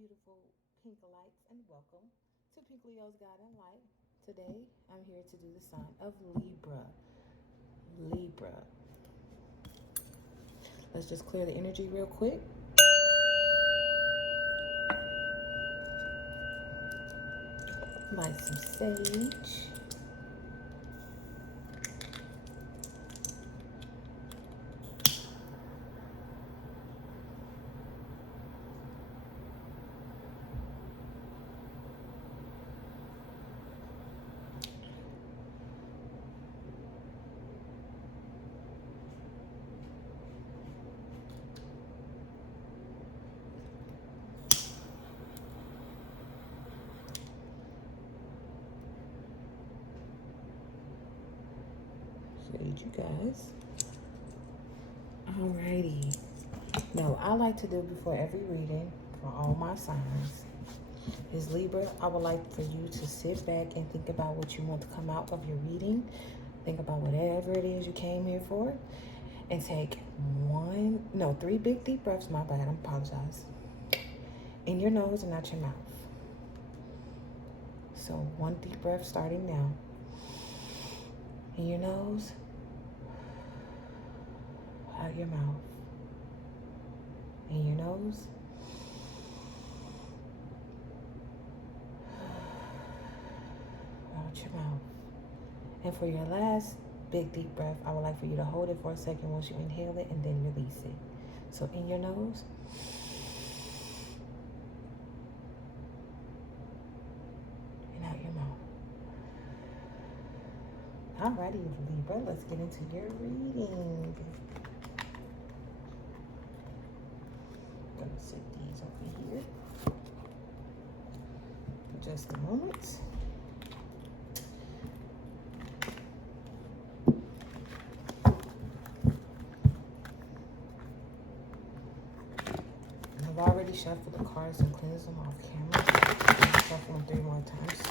beautiful pink lights, and welcome to Pink Leo's Guiding Light. Today, I'm here to do the sign of Libra. Libra. Let's just clear the energy real quick. Light some sage. Sage, you guys. Alrighty. Now, I like to do before every reading for all my signs is Libra. I would like for you to sit back and think about what you want to come out of your reading. Think about whatever it is you came here for. And take three big deep breaths. My bad, I apologize. In your nose and out your mouth. So one deep breath starting now. In your nose, out your mouth. In your nose, out your mouth. And for your last big deep breath, I would like for you to hold it for a second once you inhale it and then release it. So in your nose, and out your mouth. Alrighty, Libra, let's get into your reading. I'm gonna set these over here for just a moment. I've already shuffled the cards and cleansed them off camera. I'll shuffle them 3 more times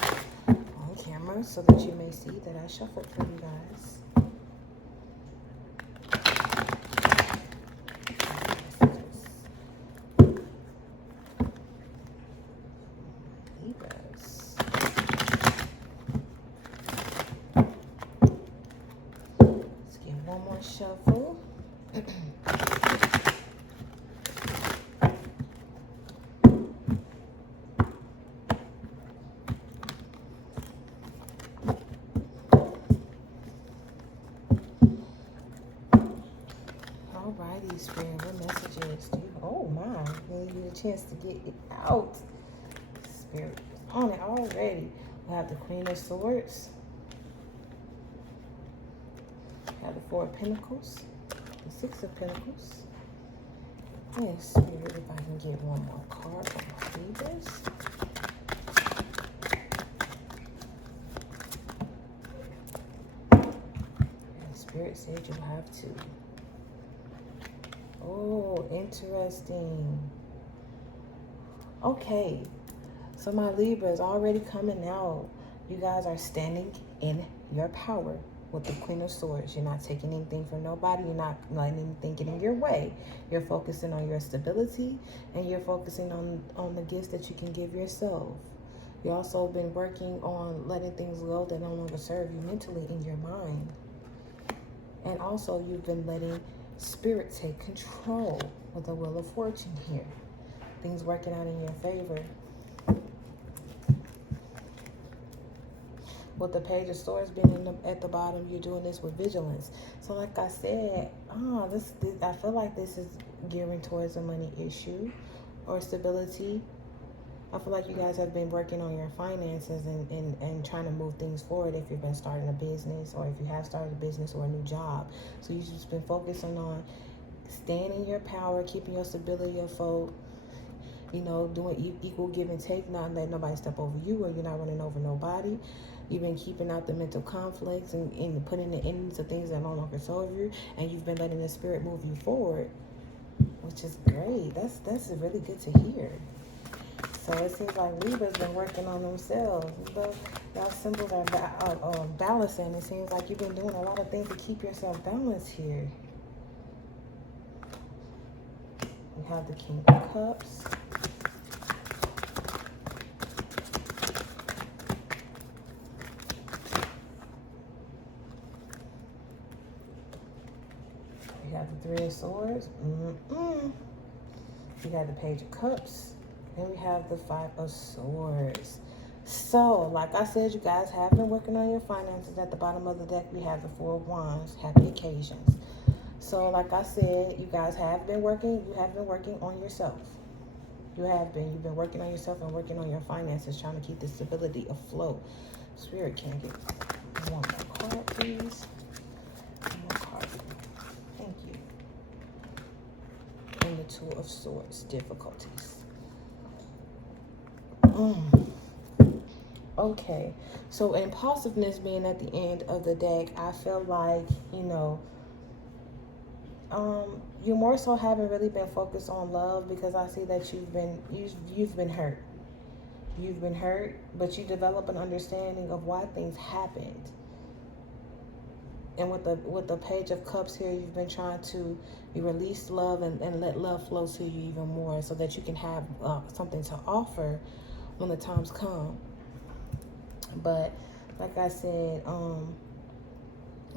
on camera so that you may see that I shuffled for you guys. Libras. Let's get one more shuffle. Alrighty, Spirit, what messages do you? Oh my, really give you a chance to get it out. Spirit is on it already. We have the Queen of Swords. We have the Four of Pentacles. The Six of Pentacles. And Spirit, if I can get one more card for my Libras. And Spirit said you have to. Oh, interesting. Okay, so my Libra is already coming out. You guys are standing in your power with the Queen of Swords. You're not taking anything from nobody. You're not letting anything get in your way. You're focusing on your stability, and you're focusing on the gifts that you can give yourself. You also been working on letting things go that no longer serve you mentally in your mind. And also you've been letting Spirit take control with the Wheel of Fortune here. Things working out in your favor. With the Page of Swords being at the bottom, you're doing this with vigilance. So like I said, I feel like this is gearing towards a money issue or stability. I feel like you guys have been working on your finances and trying to move things forward if you've been starting a business or if you have started a business or a new job. So you've just been focusing on staying in your power, keeping your stability afloat, you know, doing equal give and take, not letting nobody step over you, or you're not running over nobody. You've been keeping out the mental conflicts and putting the end to things that no longer serve you, and you've been letting the Spirit move you forward, which is great. That's really good to hear. So it seems like Libra's been working on themselves. Y'all symbols are balancing. It seems like you've been doing a lot of things to keep yourself balanced here. We have the King of Cups. Three of Swords. We got the Page of Cups. And we have the Five of Swords. So, like I said, you guys have been working on your finances. At the bottom of the deck, we have the Four of Wands. Happy occasions. So, like I said, you guys have been working. You have been working on yourself. You have been. You've been working on yourself and working on your finances, trying to keep the stability afloat. Spirit, can I get one more card, please? One more card. Thank you. And the Two of Swords, difficulties. Okay, so impulsiveness being at the end of the deck, I feel like, you know, you more so haven't really been focused on love, because I see that you've been hurt. You've been hurt, but you develop an understanding of why things happened. And with the Page of Cups here, you've been trying to release love and let love flow to you even more, so that you can have something to offer when the times come. But like I said,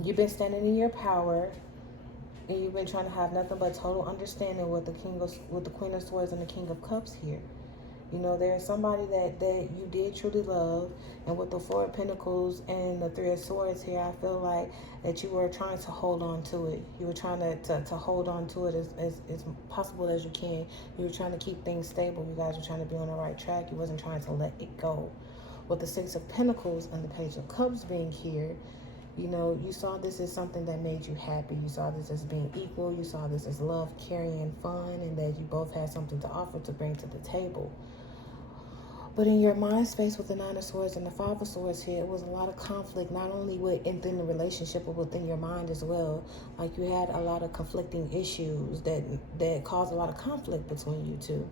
you've been standing in your power, and you've been trying to have nothing but total understanding with the Queen of Swords and the King of Cups here. You know, there's somebody that you did truly love. And with the Four of Pentacles and the Three of Swords here, I feel like that you were trying to hold on to it. You were trying to hold on to it as possible as you can. You were trying to keep things stable. You guys were trying to be on the right track. You wasn't trying to let it go. With the Six of Pentacles and the Page of Cups being here, you know, you saw this as something that made you happy. You saw this as being equal. You saw this as love, caring, and fun, and that you both had something to offer to bring to the table. But in your mind space with the Nine of Swords and the Five of Swords here, it was a lot of conflict, not only within the relationship, but within your mind as well. Like you had a lot of conflicting issues that caused a lot of conflict between you two.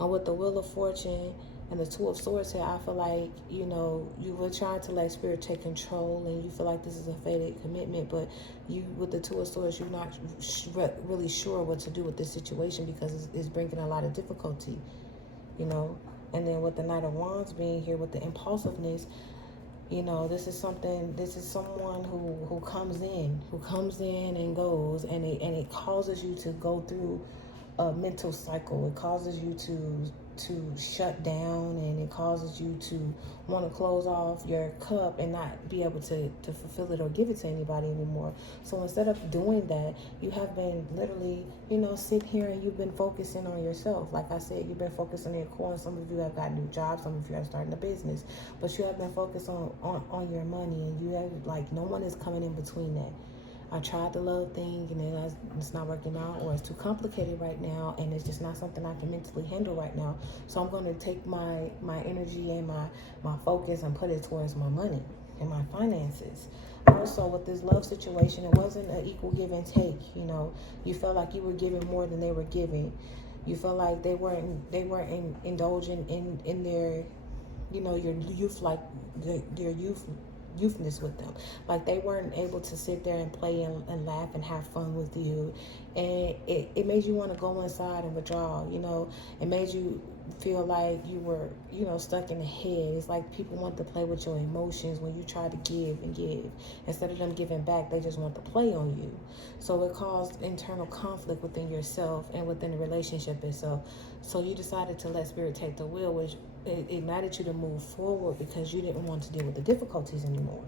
And with the Wheel of Fortune and the Two of Swords here, I feel like, you know, you were trying to let Spirit take control, and you feel like this is a fated commitment, but you, with the Two of Swords, you're not really sure what to do with this situation, because it's bringing a lot of difficulty, you know. And then with the Knight of Wands being here with the impulsiveness, you know, this is someone who comes in and goes, and it causes you to go through a mental cycle. It causes you to shut down, and it causes you to want to close off your cup and not be able to fulfill it or give it to anybody anymore. So instead of doing that, you have been literally, you know, sitting here and you've been focusing on yourself. Like I said, you've been focusing on your core, and some of you have got new jobs, some of you are starting a business, but you have been focused on your money, and you have, like, no one is coming in between that. I tried the love thing, and then it's not working out, or it's too complicated right now, and it's just not something I can mentally handle right now. So I'm going to take my energy and my focus and put it towards my money and my finances. Also, with this love situation, it wasn't an equal give and take. You know, you felt like you were giving more than they were giving. You felt like they weren't indulging in their, you know, your youth, like their youthness with them. Like they weren't able to sit there and play and laugh and have fun with you, and it made you want to go inside and withdraw. You know, it made you feel like you were, you know, stuck in the head. It's like people want to play with your emotions when you try to give and give. Instead of them giving back, they just want to play on you. So it caused internal conflict within yourself and within the relationship itself. So you decided to let Spirit take the wheel, which it ignited you to move forward, because you didn't want to deal with the difficulties anymore,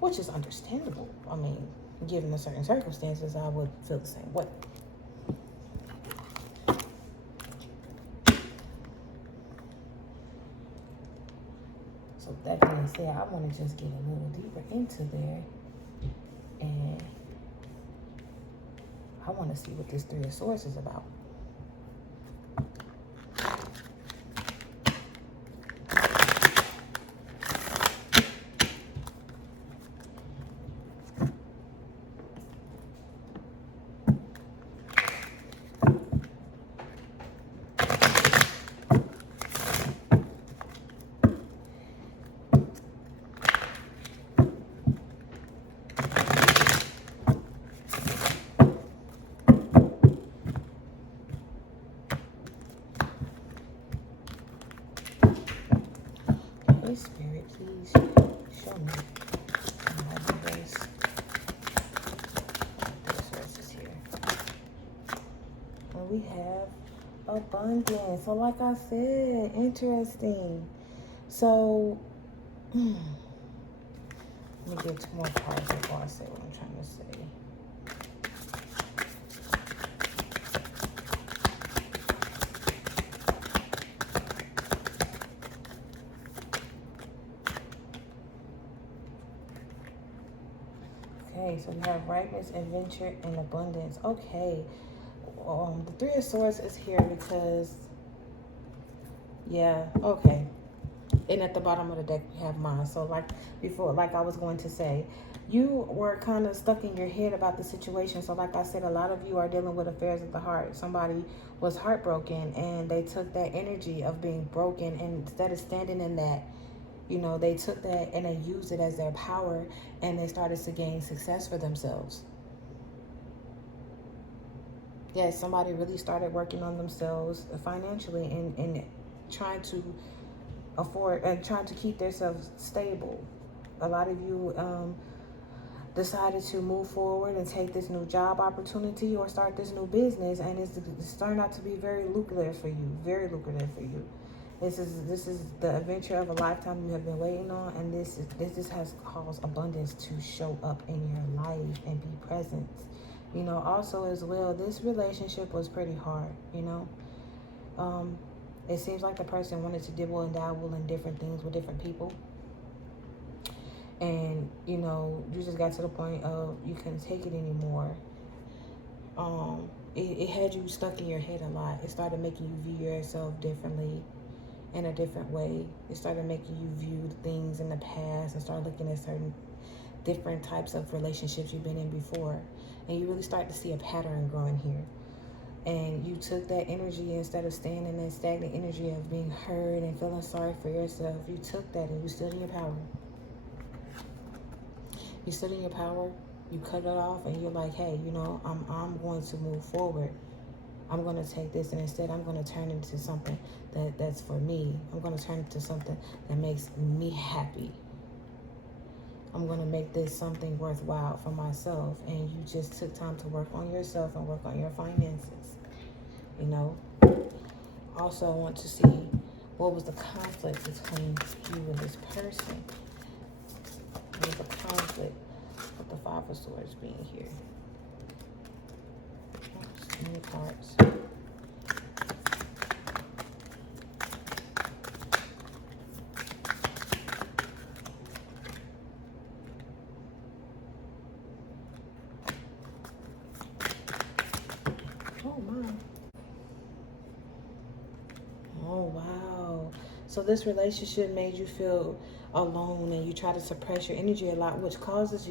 which is understandable. I mean, given the certain circumstances, I would feel the same way. So that being said, I want to just get a little deeper into there, and I want to see what this Three of Swords is about. Spirit, please show me how this resources here. we have abundance. So like I said, interesting. So let me get 2 more cards before I say what I'm trying to say. Okay, so we have ripeness, adventure, and abundance. Okay, the Three of Swords is here because, yeah, okay. And at the bottom of the deck, we have mine. So like before, like I was going to say, you were kind of stuck in your head about the situation. So like I said, a lot of you are dealing with affairs of the heart. Somebody was heartbroken and they took that energy of being broken, and instead of standing in that, you know, they took that and they used it as their power, and they started to gain success for themselves. Yes, somebody really started working on themselves financially and trying to afford and trying to keep themselves stable. A lot of you decided to move forward and take this new job opportunity or start this new business, and it's turned out to be very lucrative for you. Very lucrative for you. This is the adventure of a lifetime you have been waiting on, and this has caused abundance to show up in your life and be present. You know, also as well, this relationship was pretty hard, you know. It seems like the person wanted to dibble and dabble in different things with different people. And, you know, you just got to the point of you couldn't take it anymore. It had you stuck in your head a lot. It started making you view yourself differently, in a different way. It started making you view things in the past and start looking at certain different types of relationships you've been in before. And you really start to see a pattern growing here. And you took that energy, instead of staying in that stagnant energy of being hurt and feeling sorry for yourself, you took that and you stood in your power. You stood in your power, you cut it off, and you're like, hey, you know, I'm going to move forward. I'm going to take this, and instead I'm going to turn it into something that's for me. I'm going to turn it into something that makes me happy. I'm going to make this something worthwhile for myself. And you just took time to work on yourself and work on your finances. You know? Also, I want to see what was the conflict between you and this person. What was the conflict with the Five of Swords being here? So many cards. Oh my. Oh wow. So this relationship made you feel alone, and you try to suppress your energy a lot, which causes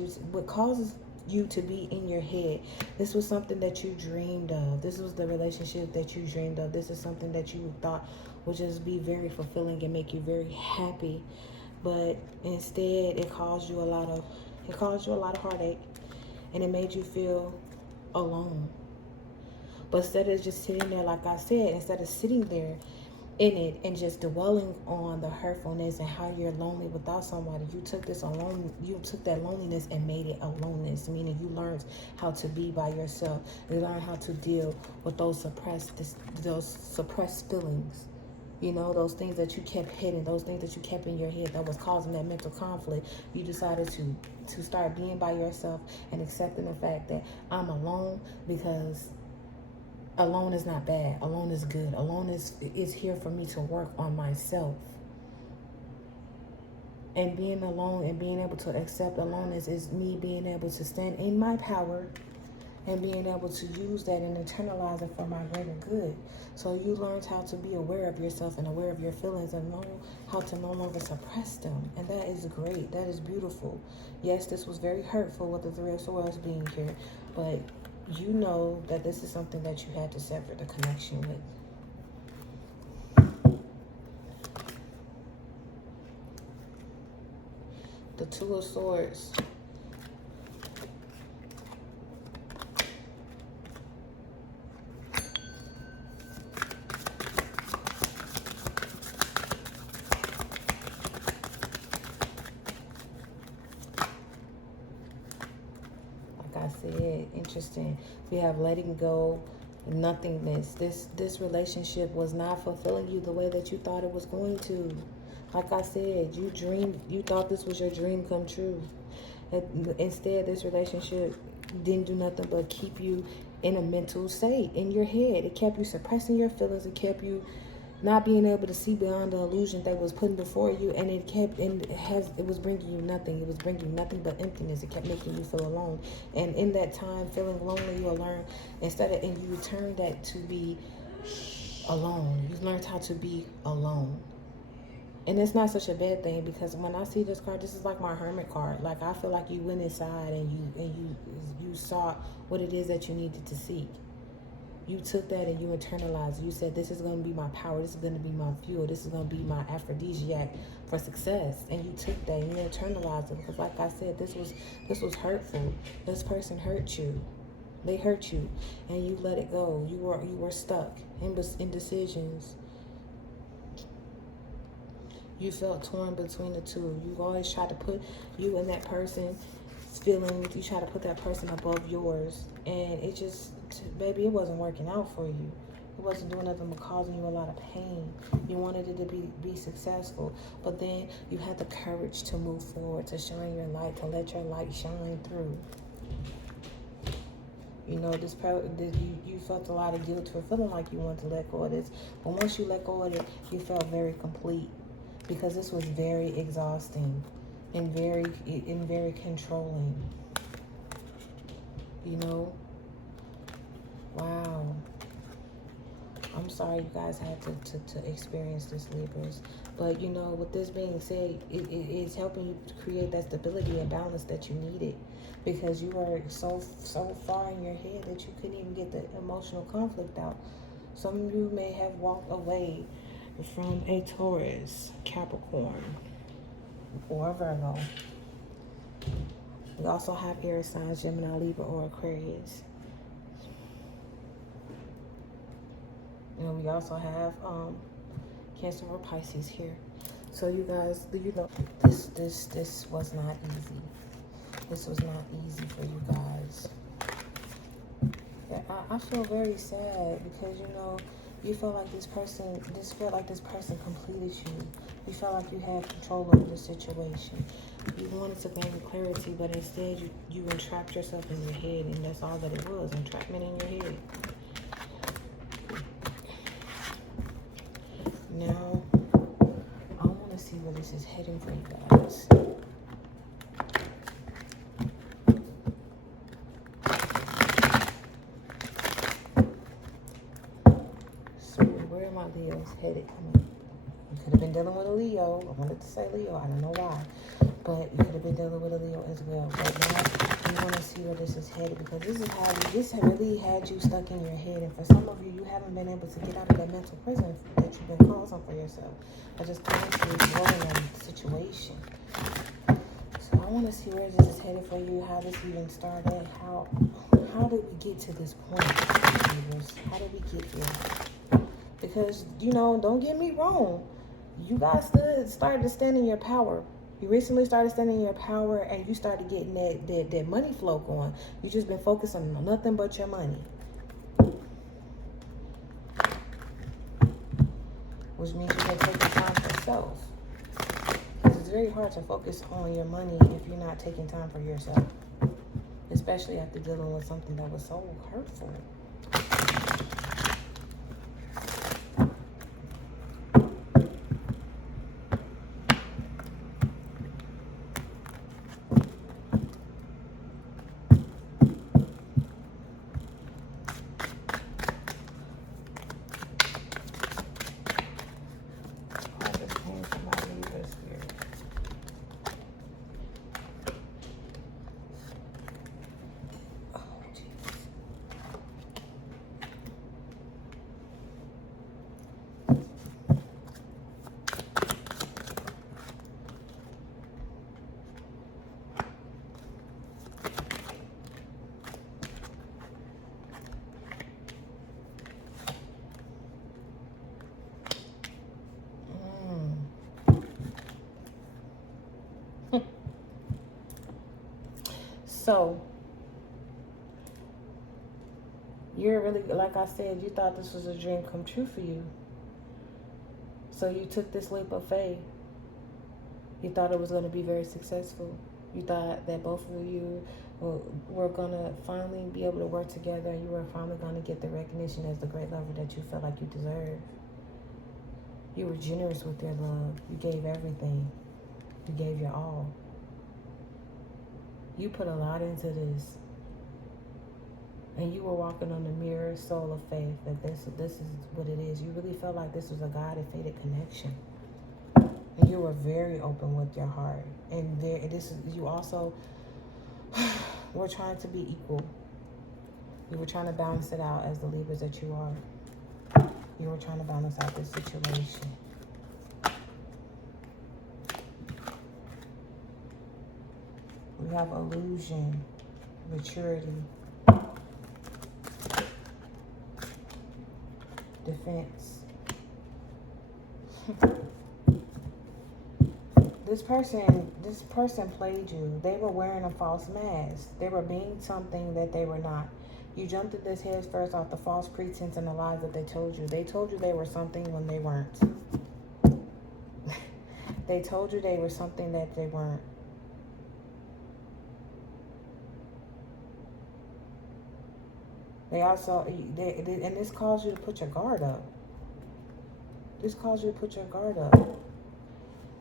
you to be in your head. This was something that you dreamed of. This was the relationship that you dreamed of. This is something that you thought would just be very fulfilling and make you very happy. But instead it caused you a lot of heartache, and it made you feel alone. But instead of just sitting there, like I said, instead of sitting there in it and just dwelling on the hurtfulness and how you're lonely without somebody, you took that loneliness and made it aloneness, meaning you learned how to be by yourself. You learned how to deal with those suppressed feelings. You know, those things that you kept hidden, those things that you kept in your head that was causing that mental conflict. You decided to start being by yourself and accepting the fact that I'm alone, because alone is not bad. Alone is good. Alone is here for me to work on myself. And being alone and being able to accept aloneness is me being able to stand in my power and being able to use that and internalize it for my greater good. So you learned how to be aware of yourself and aware of your feelings and know how to no longer suppress them. And that is great. That is beautiful. Yes, this was very hurtful with the Three of Swords being here, but you know that this is something that you had to sever the connection with. The Two of Swords. Like I said, interesting. We have letting go, nothingness. This relationship was not fulfilling you the way that you thought it was going to. Like I said, you thought this was your dream come true. Instead, this relationship didn't do nothing but keep you in a mental state in your head. It kept you suppressing your feelings. It kept you not being able to see beyond the illusion that was put before you, and it was bringing you nothing. It was bringing you nothing but emptiness. It kept making you feel alone, and in that time, feeling lonely, you will learn and you return that to be alone. You learned how to be alone. And it's not such a bad thing, because when I see this card, this is like my hermit card. Like, I feel like you went inside and you sought what it is that you needed to seek. You took that and you internalized it. You said, this is going to be my power. This is going to be my fuel. This is going to be my aphrodisiac for success. And you took that and you internalized it, because like I said, this was hurtful. This person hurt you. They hurt you, and you let it go. You were stuck in decisions. You felt torn between the two. You always try to put you and that person's feelings, you try to put that person above yours. And it just, baby, it wasn't working out for you. It wasn't doing nothing but causing you a lot of pain. You wanted it to be successful. But then you had the courage to move forward, to shine your light, to let your light shine through. You know, you felt a lot of guilt for feeling like you wanted to let go of this. But once you let go of it, you felt very complete. Because this was very exhausting and very controlling. You know? Wow. I'm sorry you guys had to experience this, Libras. But, you know, with this being said, it's helping you to create that stability and balance that you needed. Because you were so far in your head that you couldn't even get the emotional conflict out. Some of you may have walked away from a Taurus, Capricorn, or a Virgo. We also have air signs, Gemini, Libra, or Aquarius. You know, we also have Cancer or Pisces here. So you guys, you know, this was not easy. This was not easy for you guys. Yeah, I feel very sad, because, you know, you felt like this person completed you. You felt like you had control over the situation. You wanted to gain clarity, but instead you entrapped yourself in your head, and that's all that it was, entrapment in your head. Now, I want to see where this is heading for you guys. Where are my Leos headed? You could have been dealing with a Leo. I wanted to say Leo. I don't know why. But you could have been dealing with a Leo as well. But now you want to see where this is headed, because this really had you stuck in your head. And for some of you, you haven't been able to get out of that mental prison that you've been causing for yourself. I just constantly dwelling on the situation. So I want to see where this is headed for you, how this even started, how did we get to this point, Libras? How did we get here? Because, you know, don't get me wrong, you guys started to stand in your power. You recently started standing in your power, and you started getting that money flow going. You just been focusing on nothing but your money. Which means you can take the time for yourself. Because it's very hard to focus on your money if you're not taking time for yourself. Especially after dealing with something that was so hurtful. So, You're really, like I said, you thought this was a dream come true for you. So you took this leap of faith. You thought it was going to be very successful. You thought that both of you were going to finally be able to work together, and you were finally going to get the recognition as the great lover that you felt like you deserved. You were generous with your love. You gave everything. You gave your all. You put a lot into this. And you were walking on the mirror soul of faith that this is what it is. You really felt like this was a God-and fated connection. And you were very open with your heart. And you also were trying to be equal. You were trying to balance it out as the Libras that you are. You were trying to balance out this situation. We have illusion, maturity, defense. This person played you. They were wearing a false mask. They were being something that they were not. You jumped at this head first off the false pretense and the lies that they told you. They told you they were something when they weren't. They told you they were something that they weren't. They also, and this caused you to put your guard up. This caused you to put your guard up.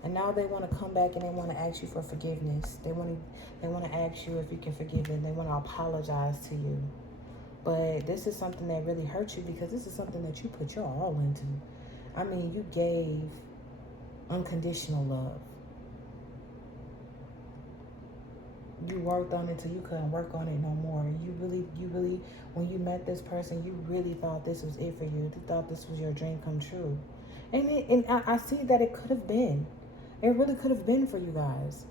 And now they want to come back and they want to ask you for forgiveness. They want to ask you if you can forgive them. They want to apologize to you. But this is something that really hurt you because this is something that you put your all into. I mean, you gave unconditional love. You worked on it till you couldn't work on it no more. You really, when you met this person, you really thought this was it for you. You thought this was your dream come true. And I see that it could have been. It really could have been for you guys.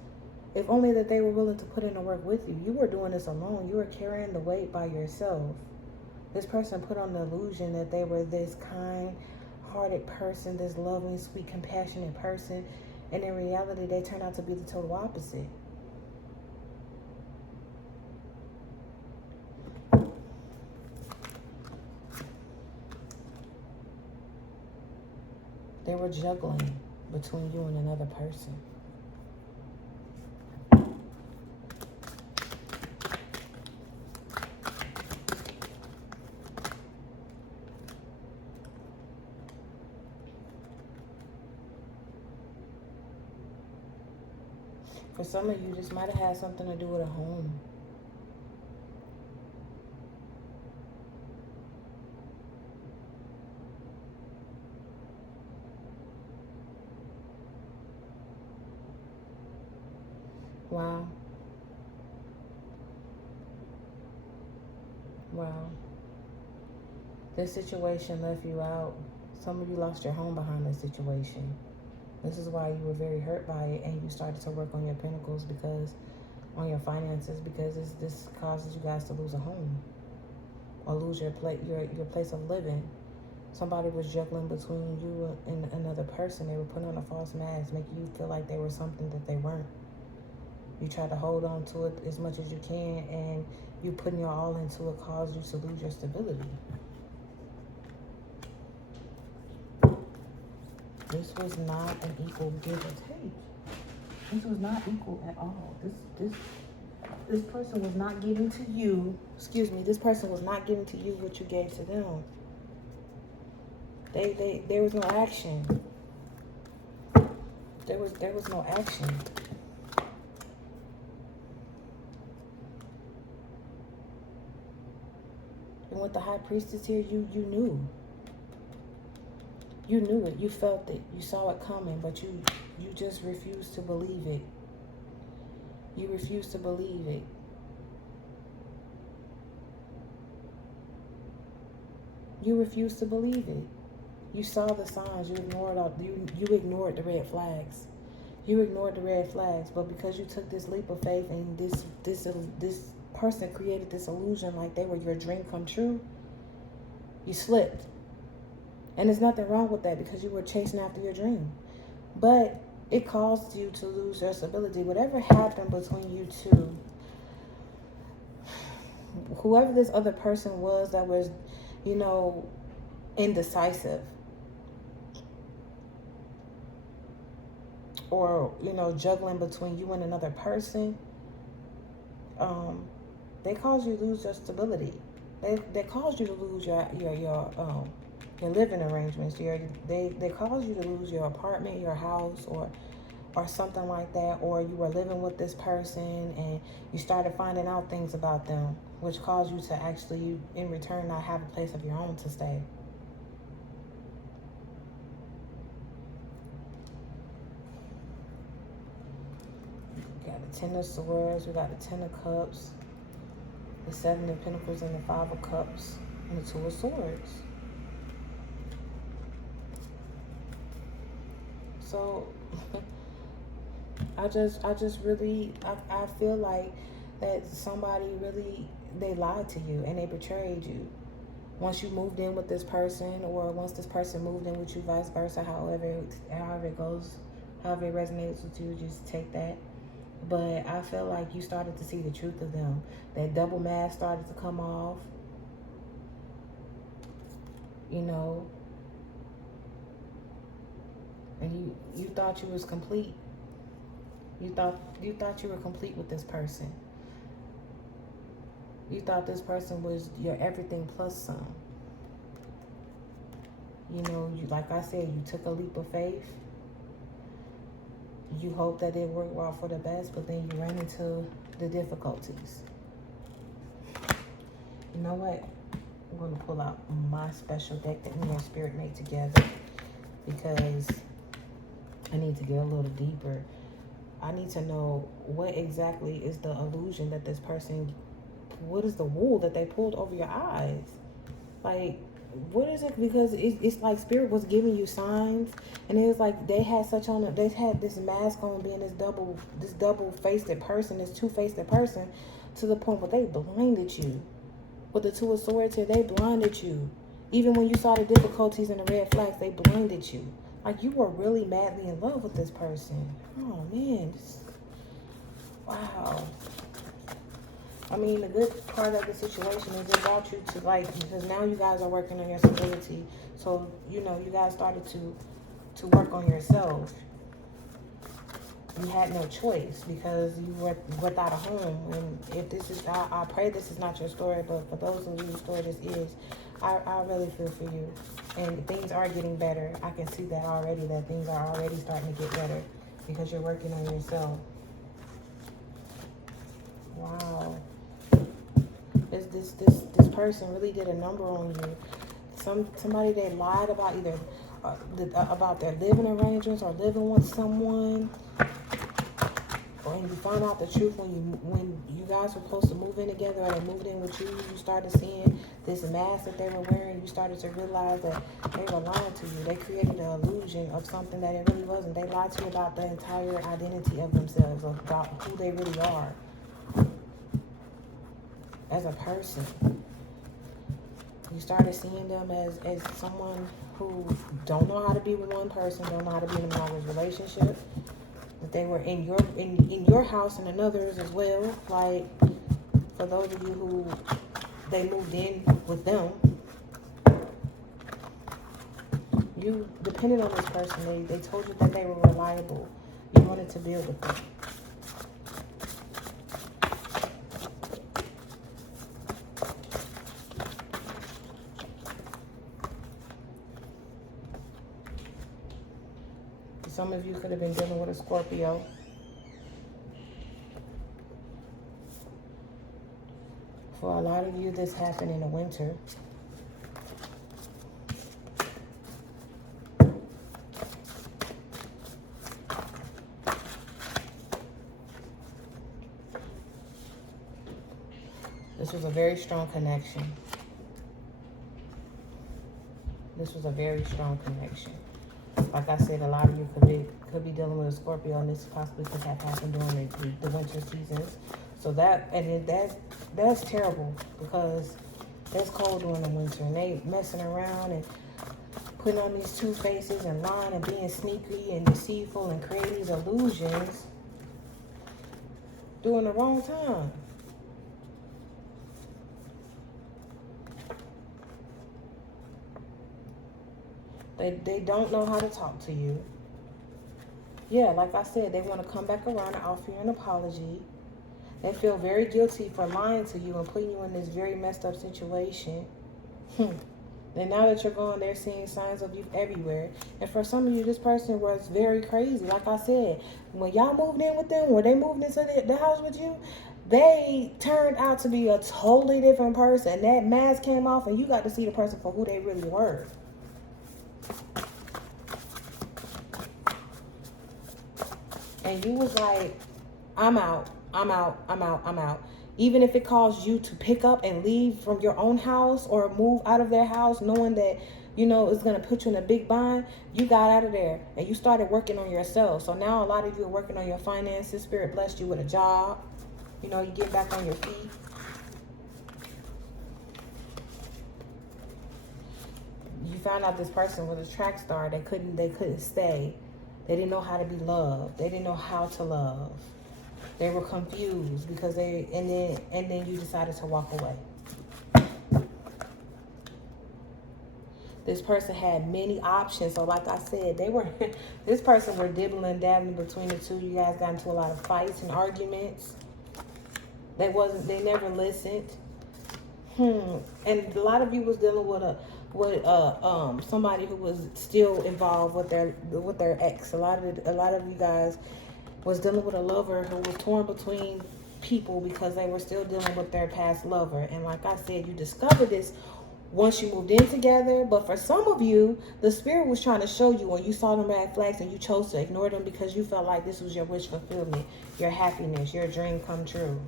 If only that they were willing to put in the work with you. You were doing this alone. You were carrying the weight by yourself. This person put on the illusion that they were this kind-hearted person, this loving, sweet, compassionate person. And in reality, they turned out to be the total opposite. They were juggling between you and another person. For some of you, this might have had something to do with a home. Wow. Wow. This situation left you out. Some of you lost your home behind this situation. This is why you were very hurt by it and you started to work on your pinnacles on your finances, because this causes you guys to lose a home or lose your place of living. Somebody was juggling between you and another person. They were putting on a false mask, making you feel like they were something that they weren't. You try to hold on to it as much as you can, and you putting your all into it caused you to lose your stability. This was not an equal give or take. This was not equal at all. This person was not giving to you. This person was not giving to you what you gave to them. There was no action. There was no action. And with the High Priestess here, you knew. You knew it. You felt it. You saw it coming, but you just refused to believe it. You refused to believe it. You refused to believe it. You saw the signs. You ignored the red flags. You ignored the red flags, but because you took this leap of faith and this person created this illusion like they were your dream come true, you slipped. And there's nothing wrong with that because you were chasing after your dream. But it caused you to lose your stability. Whatever happened between you two, whoever this other person was that was, you know, indecisive, or, you know, juggling between you and another person, they cause you to lose your stability. They cause you to lose your living arrangements. They cause you to lose your apartment, your house, or something like that. Or you were living with this person and you started finding out things about them, which caused you to actually, in return, not have a place of your own to stay. We got the Ten of Swords, we got the Ten of Cups, the Seven of Pentacles, and the Five of Cups, and the Two of Swords. So I feel like that somebody really, they lied to you and they betrayed you. Once you moved in with this person, or once this person moved in with you, vice versa, however it goes, however it resonates with you, just take that. But I feel like you started to see the truth of them. That double mask started to come off. You know, and you thought you was complete. You thought you were complete with this person. You thought this person was your everything plus some. You know, like I said, you took a leap of faith. You hope that it worked out for the best, but then you ran into the difficulties. You know what? I'm going to pull out my special deck that me and Spirit made together, because I need to get a little deeper. I need to know what exactly is the illusion that this person, what is the wool that they pulled over your eyes? Like, what is it? Because it's like Spirit was giving you signs, and it was like they had this mask on, being this double-faced person, this two-faced person, to the point where they blinded you. With the Two of Swords here, they blinded you. Even when you saw the difficulties and the red flags, they blinded you. Like, you were really madly in love with this person. Oh, man. Wow. I mean, the good part of the situation is it brought you to, like, because now you guys are working on your stability. So, you know, you guys started to work on yourself. You had no choice because you were without a home. And if this is, I pray this is not your story, but for those of you whose story this is, I really feel for you. And things are getting better. I can see that already, that things are already starting to get better because you're working on yourself. Wow. This person really did a number on you. Somebody they lied about, either about their living arrangements or living with someone. When you found out the truth, when you guys were supposed to move in together, or they moved in with you, you started seeing this mask that they were wearing. You started to realize that they were lying to you. They created an illusion of something that it really wasn't. They lied to you about the entire identity of themselves, about who they really are as a person. You started seeing them as someone who don't know how to be with one person, don't know how to be in a monogamous relationship. That they were in your house and another's as well. Like, for those of you who they moved in with them, you depended on this person. They told you that they were reliable. You wanted to build with them. Some of you could have been dealing with a Scorpio. For a lot of you, this happened in the winter. This was a very strong connection. This was a very strong connection. Like I said, a lot of you could be dealing with a Scorpio, and this possibly could have happened during the winter seasons. So that's terrible, because it's cold during the winter, and they messing around and putting on these two faces and lying and being sneaky and deceitful and creating these illusions during the wrong time. They don't know how to talk to you. Yeah, like I said, they want to come back around and offer you an apology. They feel very guilty for lying to you and putting you in this very messed up situation. And now that you're gone, they're seeing signs of you everywhere. And for some of you, this person was very crazy. Like I said, when y'all moved in with them, or they moved into the house with you, they turned out to be a totally different person. That mask came off and you got to see the person for who they really were. And you was like, I'm out, I'm out, I'm out, I'm out. Even if it caused you to pick up and leave from your own house or move out of their house, knowing that, you know, it's going to put you in a big bind, you got out of there and you started working on yourself. So now a lot of you are working on your finances. Spirit blessed you with a job. You know, you get back on your feet. You found out this person was a track star. They couldn't stay. They didn't know how to be loved. They didn't know how to love. They were confused because and then you decided to walk away. This person had many options. So like I said, this person were dibbling and dabbling between the two. You guys got into a lot of fights and arguments. They never listened. And a lot of you was dealing with somebody who was still involved with their ex. A lot of you guys was dealing with a lover who was torn between people because they were still dealing with their past lover. And like I said, you discovered this once you moved in together. But for some of you, the spirit was trying to show you when you saw them red flags and you chose to ignore them because you felt like this was your wish fulfillment, your happiness, your dream come true.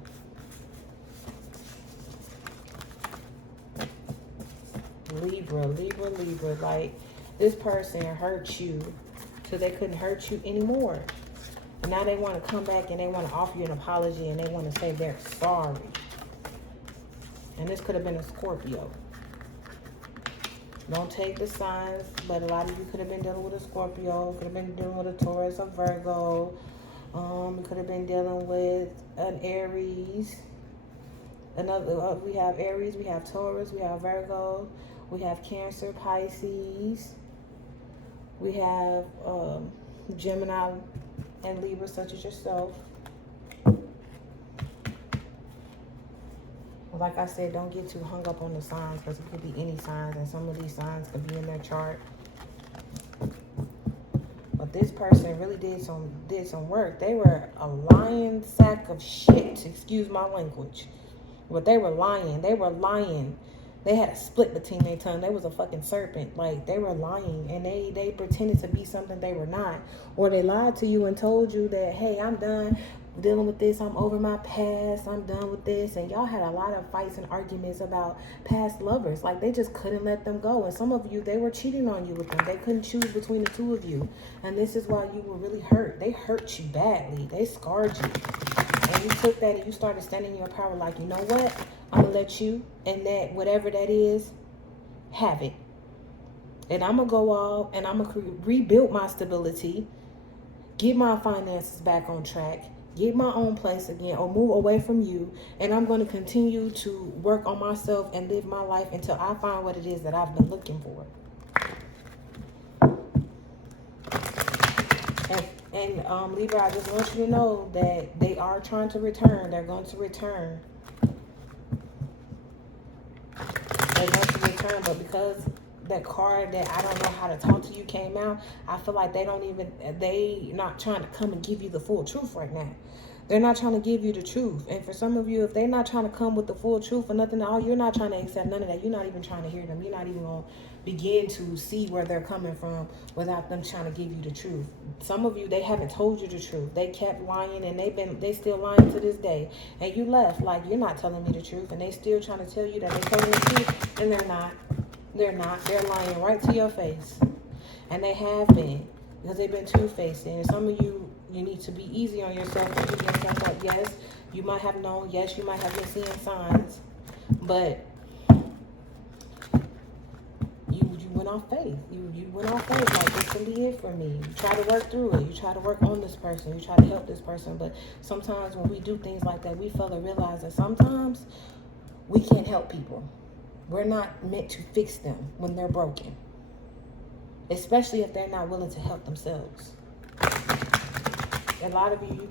Libra. Like, this person hurt you so they couldn't hurt you anymore. And now they want to come back and they want to offer you an apology and they want to say they're sorry. And this could have been a Scorpio. Don't take the signs, but a lot of you could have been dealing with a Scorpio, could have been dealing with a Taurus, a Virgo. You could have been dealing with an Aries. We have Aries, we have Taurus, we have Virgo, we have Cancer, Pisces. We have Gemini and Libra, such as yourself. Like I said, don't get too hung up on the signs because it could be any signs, and some of these signs could be in their chart. But this person really did some work. They were a lying sack of shit, excuse my language. But they were lying. They had a split between their tongue. They was a fucking serpent. Like, they were lying. And they pretended to be something they were not. Or they lied to you and told you that, hey, I'm done dealing with this. I'm over my past. I'm done with this. And y'all had a lot of fights and arguments about past lovers. Like, they just couldn't let them go. And some of you, they were cheating on you with them. They couldn't choose between the two of you. And this is why you were really hurt. They hurt you badly. They scarred you. And you took that and you started standing in your power like, you know what? I'm going to let you and that, whatever that is, have it. And I'm going to go off and I'm going to rebuild my stability, get my finances back on track, get my own place again, or move away from you. And I'm going to continue to work on myself and live my life until I find what it is that I've been looking for. And Libra, I just want you to know that they are trying to return. They're going to return. They're going to return, but because that card that I don't know how to talk to you came out, I feel like they not trying to come and give you the full truth right now. They're not trying to give you the truth. And for some of you, if they're not trying to come with the full truth or nothing at all, you're not trying to accept none of that. You're not even trying to hear them. You're not even going to begin to see where they're coming from without them trying to give you the truth. Some of you, they haven't told you the truth. They kept lying and they still lying to this day. And you left like, you're not telling me the truth. And they still trying to tell you that they're telling the truth. And they're not. They're not. They're lying right to your face. And they have been. Because they've been two-faced. And some of you, you need to be easy on yourself. Yes, you might have known. Yes, you might have been seeing signs. But you went off faith. You went off faith. Like, this can be it for me. You try to work through it. You try to work on this person. You try to help this person. But sometimes when we do things like that, we fail to realize that sometimes we can't help people. We're not meant to fix them when they're broken. especially if they're not willing to help themselves. A lot of you,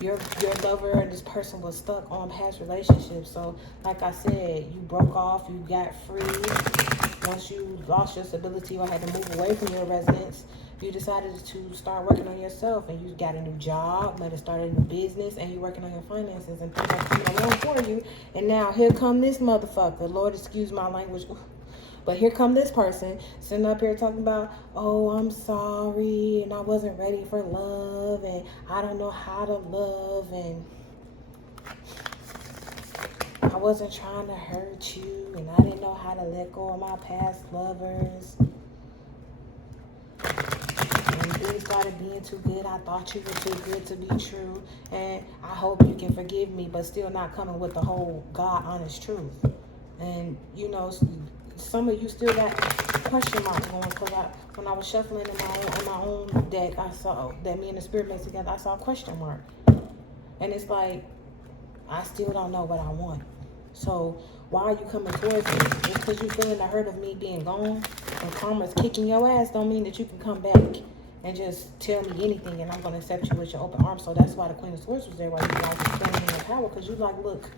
your lover or this person was stuck on past relationships. So like I said, you broke off, you got free. Once you lost your stability or had to move away from your residence, you decided to start working on yourself, and you got a new job, might have started a new business, and you're working on your finances, and things are coming along for you. And now here come this motherfucker. Lord, excuse my language. But here come this person sitting up here talking about, oh, I'm sorry, and I wasn't ready for love, and I don't know how to love, and I wasn't trying to hurt you, and I didn't know how to let go of my past lovers. And things started being too good. I thought you were too good to be true, and I hope you can forgive me, but still not coming with the whole God honest truth. And, you know, some of you still got question marks going, because when I was shuffling in my own deck, I saw that me and the spirit made together, I saw a question mark. And it's like, I still don't know what I want. So why are you coming towards me? Just because you feeling the hurt of me being gone and karma's kicking your ass don't mean that you can come back and just tell me anything and I'm going to accept you with your open arms. So that's why the Queen of Swords was there, while you guys were standing in your power, because you like, look,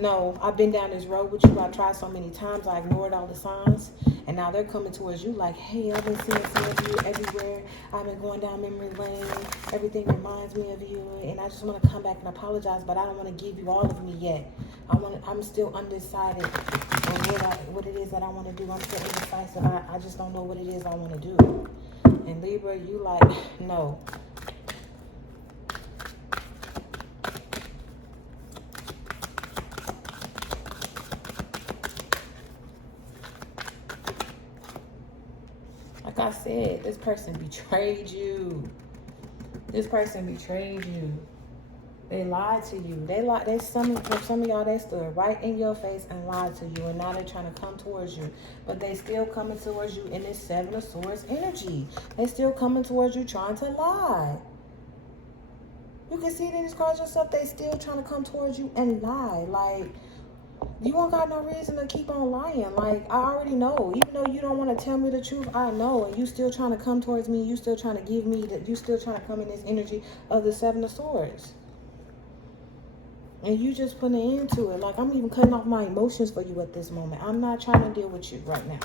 no, I've been down this road with you. I tried so many times. I ignored all the signs. And now they're coming towards you like, hey, I've been seeing some of you everywhere. I've been going down memory lane. Everything reminds me of you. And I just want to come back and apologize, but I don't want to give you all of me yet. I'm still undecided on what it is that I want to do. I'm still indecisive. I just don't know what it is I want to do. And Libra, you like, no. Like I said, this person betrayed you. This person betrayed you. They lied to you. Some of y'all, they stood right in your face and lied to you, and now they're trying to come towards you. But they still coming towards you in this Seven of Swords energy. They still coming towards you trying to lie. You can see it in these cards yourself. They still trying to come towards you and lie. Like, you don't got no reason to keep on lying. Like, I already know. Even though you don't want to tell me the truth, I know. And you still trying to come towards me. You still trying to give me that. You still trying to come in this energy of the Seven of Swords. And you just putting an end to it. Like, I'm even cutting off my emotions for you at this moment. I'm not trying to deal with you right now.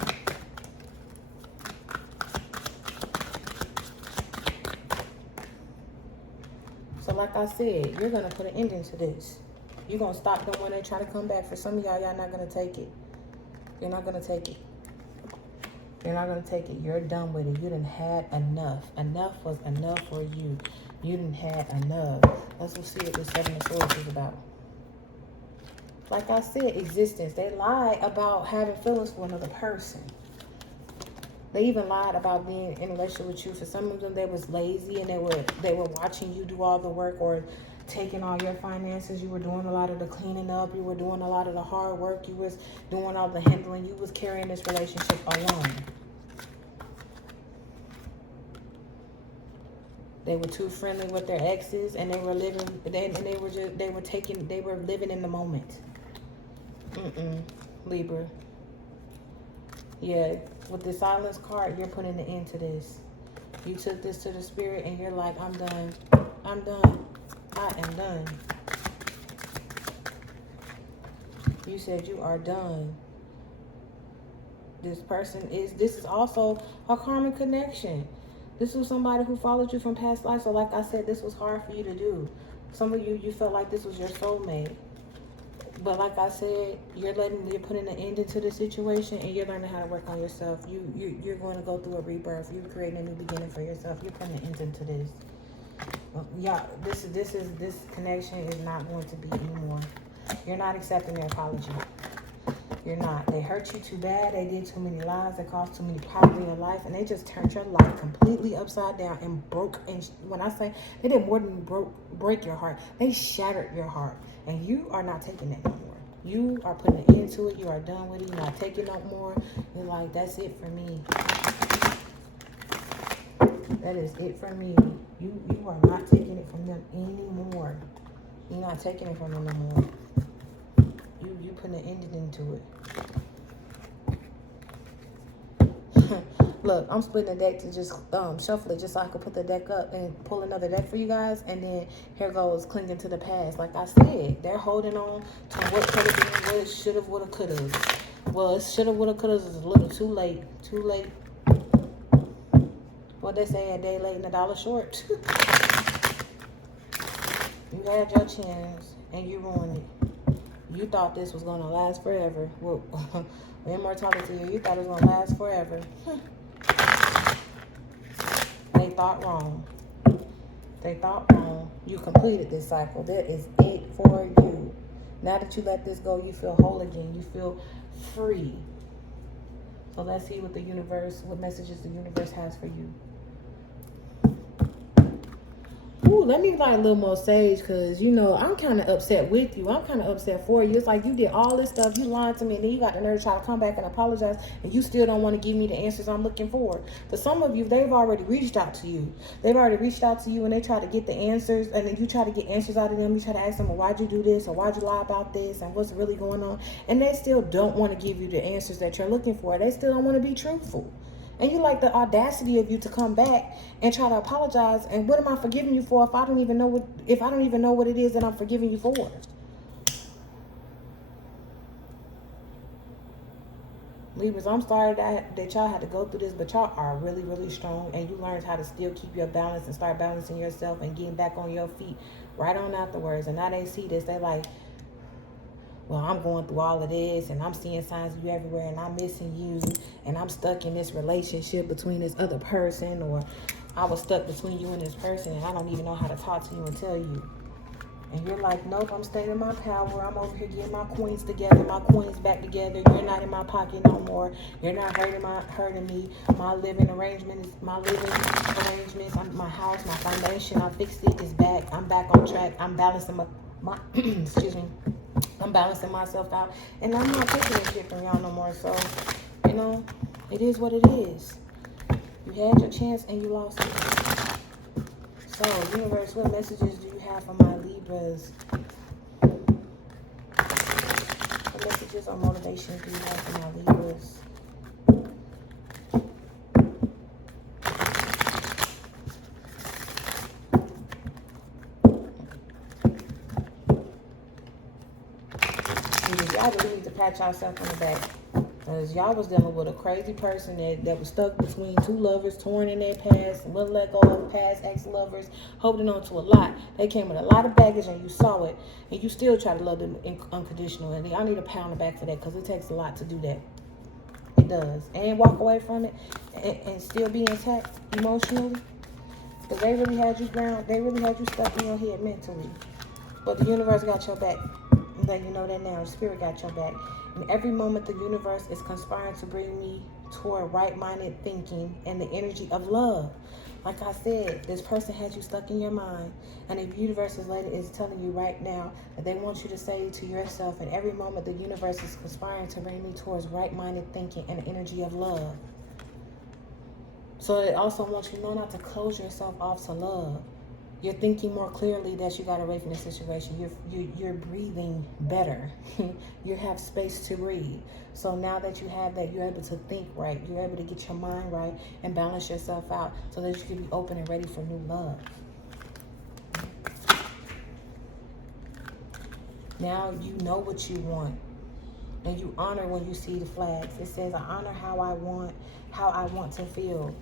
So like I said, you're going to put an ending to this. You're going to stop them when they try to come back. For some of y'all, y'all not going to take it. You're not going to take it. You're not going to take it. You're done with it. You done had enough. Enough was enough for you. You done had enough. Let's see what this Seven of Swords is about. Like I said, existence. They lied about having feelings for another person. They even lied about being in a relationship with you. For some of them, they was lazy and they were watching you do all the work or taking all your finances. You were doing a lot of the cleaning up. You were doing a lot of the hard work. You was doing all the handling. You was carrying this relationship alone. They were too friendly with their exes, and they were living. They were living in the moment. Libra. Yeah, with the silence card, you're putting an end to this. You took this to the spirit, and you're like, I'm done. I'm done. I am done. You said you are done. This is also a karmic connection. This was somebody who followed you from past life. So like I said, this was hard for you to do. Some of you felt like this was your soulmate. But like I said, you're putting an end to the situation, and you're learning how to work on yourself. You're going to go through a rebirth. You're creating a new beginning for yourself. You're putting an end to this. Yeah, this connection is not going to be anymore. You're not accepting their apology. You're not. They hurt you too bad. They did too many lies. They caused too many problems in your life, and they just turned your life completely upside down and broke. And when I say they did more than break your heart, they shattered your heart, and you are not taking that no more. You are putting an end to it. You are done with it. You're not taking no more. You're like, that's it for me. That is it for me. You are not taking it from them anymore. You're not taking it from them no more. You putting an ending into it. Look, I'm splitting the deck to just shuffle it just so I could put the deck up and pull another deck for you guys. And then here goes clinging to the past. Like I said, they're holding on to what could have been, what should have, would have, could have. Well, it should have, would have, could have is a little too late. Too late. What they say, a day late and a dollar short. You had your chance and you ruined it. You thought this was going to last forever. Well, immortality, you thought it was going to last forever. They thought wrong. They thought wrong. You completed this cycle. That is it for you. Now that you let this go, you feel whole again. You feel free. So let's see what the universe, what messages the universe has for you. Ooh, let me light a little more sage, because, you know, I'm kind of upset with you. I'm kind of upset for you. It's like you did all this stuff. You lied to me, and then you got the nerve to try to come back and apologize, and you still don't want to give me the answers I'm looking for. But some of you, they've already reached out to you. They've already reached out to you, and they try to get the answers, and then you try to get answers out of them. You try to ask them, well, why'd you do this, or why'd you lie about this, and what's really going on? And they still don't want to give you the answers that you're looking for. They still don't want to be truthful. And you like the audacity of you to come back and try to apologize. And what am I forgiving you for if I don't even know what it is that I'm forgiving you for? Libras, I'm sorry that y'all had to go through this, but y'all are really, really strong, and you learned how to still keep your balance and start balancing yourself and getting back on your feet right on afterwards. And now they see this, they like, well, I'm going through all of this, and I'm seeing signs of you everywhere, and I'm missing you, and I'm stuck in this relationship between this other person, or I was stuck between you and this person, and I don't even know how to talk to you and tell you. And you're like, nope, I'm staying in my power. I'm over here getting my coins together, my coins back together. You're not in my pocket no more. You're not hurting me. My living arrangements, my house, my foundation, I fixed it, is back. I'm back on track. I'm balancing my excuse me. I'm balancing myself out, and I'm not taking this shit from y'all no more. So, you know, it is what it is. You had your chance and you lost it. So, universe, what messages do you have for my Libras? What messages or motivations do you have for my Libras? Y'all really need to pat yourself on the back, because y'all was dealing with a crazy person that was stuck between two lovers, torn in their past, and wouldn't let go of past ex-lovers, holding on to a lot. They came with a lot of baggage, and you saw it, and you still try to love them unconditional. And y'all need a pat on the back for that, because it takes a lot to do that. It does. And walk away from it and still be intact emotionally, because they really had you grounded. They really had you stuck in your head mentally. But the universe got your back. Let you know that now. Spirit got your back. And every moment the universe is conspiring to bring me toward right-minded thinking and the energy of love. Like I said, this person had you stuck in your mind. And the universe is telling you right now that they want you to say to yourself, and every moment the universe is conspiring to bring me towards right-minded thinking and the energy of love. So it also wants you to know not to close yourself off to love. You're thinking more clearly that you got away from the situation. You're breathing better. You have space to breathe. So now that you have that, you're able to think right. You're able to get your mind right and balance yourself out so that you can be open and ready for new love. Now you know what you want, and you honor when you see the flags. It says, I honor how I want to feel.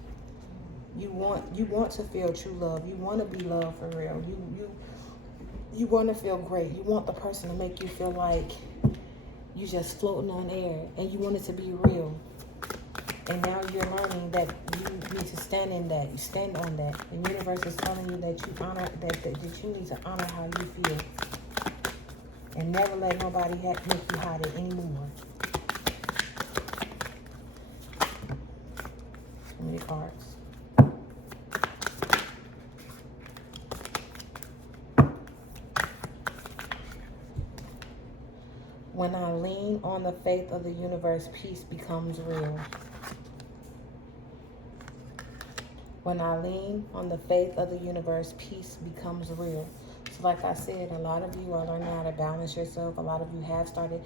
You want to feel true love. You want to be loved for real. You want to feel great. You want the person to make you feel like you just floating on air, and you want it to be real. And now you're learning that you need to stand in that. You stand on that. The universe is telling you that you honor that you need to honor how you feel, and never let nobody make you hide it anymore. So many cards. When I lean on the faith of the universe, peace becomes real. When I lean on the faith of the universe, peace becomes real. So like I said, a lot of you are learning how to balance yourself. A lot of you have started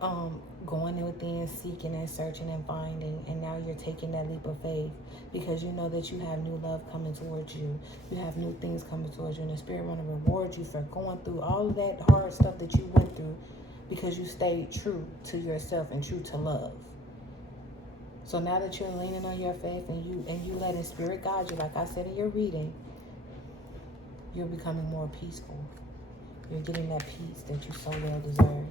going within, seeking and searching and finding, and now you're taking that leap of faith because you know that you have new love coming towards you. You have new things coming towards you, and the Spirit want to reward you for going through all of that hard stuff that you went through because you stayed true to yourself and true to love. So now that you're leaning on your faith and you letting Spirit guide you, like I said in your reading, you're becoming more peaceful. You're getting that peace that you so well deserve.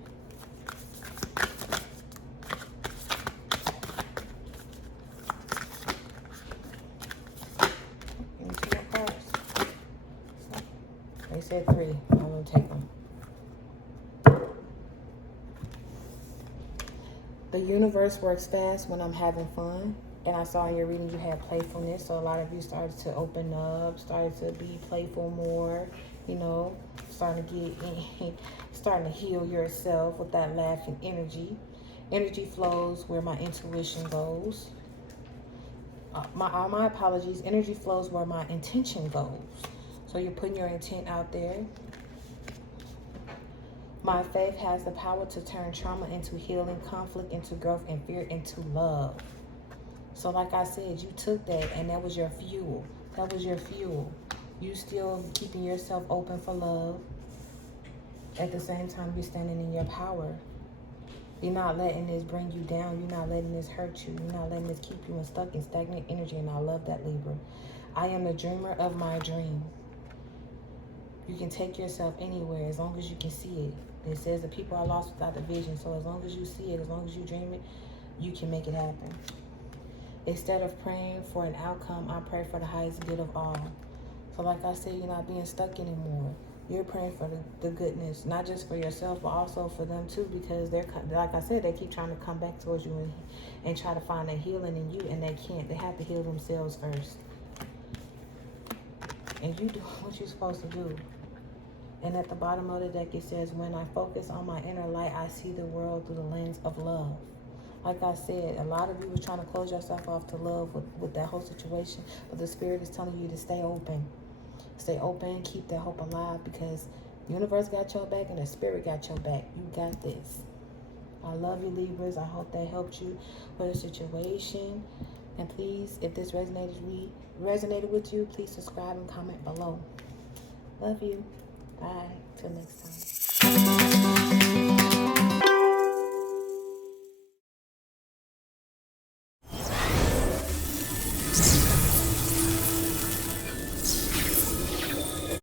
Into your cards. They said 3. I'm going to take them. The universe works fast when I'm having fun. And I saw in your reading you had playfulness. So a lot of you started to open up, started to be playful more, you know, starting to heal yourself with that laughing energy. Energy flows where my intuition goes. My apologies. Energy flows where my intention goes. So you're putting your intent out there. My faith has the power to turn trauma into healing, conflict into growth, and fear into love. So like I said, you took that and that was your fuel. That was your fuel. You still keeping yourself open for love. At the same time, you're standing in your power. You're not letting this bring you down. You're not letting this hurt you. You're not letting this keep you stuck in stagnant energy. And I love that, Libra. I am the dreamer of my dream. You can take yourself anywhere as long as you can see it. It says the people are lost without the vision. So as long as you see it, as long as you dream it, you can make it happen. Instead of praying for an outcome, I pray for the highest good of all. So like I said, you're not being stuck anymore. You're praying for the goodness, not just for yourself, but also for them too, because they're, like I said, they keep trying to come back towards you and try to find a healing in you, and they can't. They have to heal themselves first. And you do what you're supposed to do. And at the bottom of the deck, it says, when I focus on my inner light, I see the world through the lens of love. Like I said, a lot of you was trying to close yourself off to love with that whole situation, but the Spirit is telling you to stay open. Stay open, keep that hope alive, because the universe got your back and the Spirit got your back. You got this. I love you, Libras. I hope that helped you with the situation. And please, if this resonated with you, please subscribe and comment below. Love you. Bye. Till next time.